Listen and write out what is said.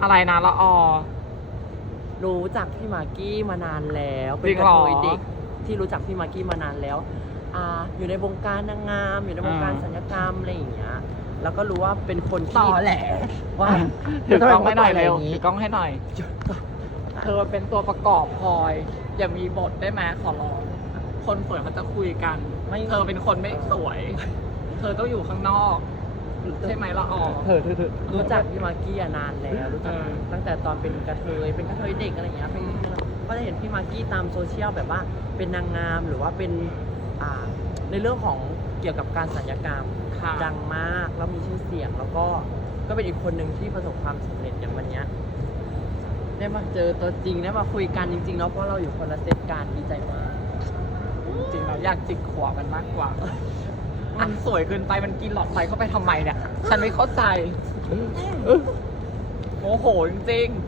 อะไรนะละออ รู้จักพี่มากกี้มานานแล้วเป็จรินงกเหรระอ เทยเด็กที่รู้จักพี่มากกี้มานานแล้วอ่าอยู่ในวงการนางงาม อยู่ในวงการอ่าสัญญกรรมอะไรอย่างเงี้ยแล้วก็รู้ว่าเป็นคนต่ที่อแหละว่าถือกล้องให้หน่อยทำไมเร็วต้องต่ออะไรอย่างงี้ถือกล้องให้หน่อย เธอเป็นตัวประกอบพลอย อย่ามีบทได้ไหมขอร้อง คนสวยเขาจะคุยกัน ไม่เธอเป็นคนไม่สวย เธอต้องอยู่ข้างนอก ใช่ไหมละออเธอเธอเธอรู้จักพี่มากกี้อะนานแล้วรู้จักเออตั้งแต่ตอนเป็นกระเทยเป็นกระเทยเด็กอะไรอย่างเงี้ยเป็นก็จะเห็นพี่มากกี้ตามโซเชียลแบบว่าเป็นนางงามหรือว่าเป็นอ่าในเรื่องของเกี่ยวกับการสัญญกรรมค่ะดังมากแล้วมีชื่อเสียงแล้วก็ก็เป็นอีกคนหนึ่งที่ประสบความสำเร็จอย่างวันเนี้ยได้มาเจอตัวจริงได้มาคุยกันจริงๆเนาะเพราะเราอยู่คนละเซตการดีใจมากจริงๆเราอยากจิกขวามันมากกว่า มันสวยเกินไปมันกินหลอดไฟเข้าไปทำไมเนี่ย ฉันไม่เข้าใจ โอ้โห จริงๆ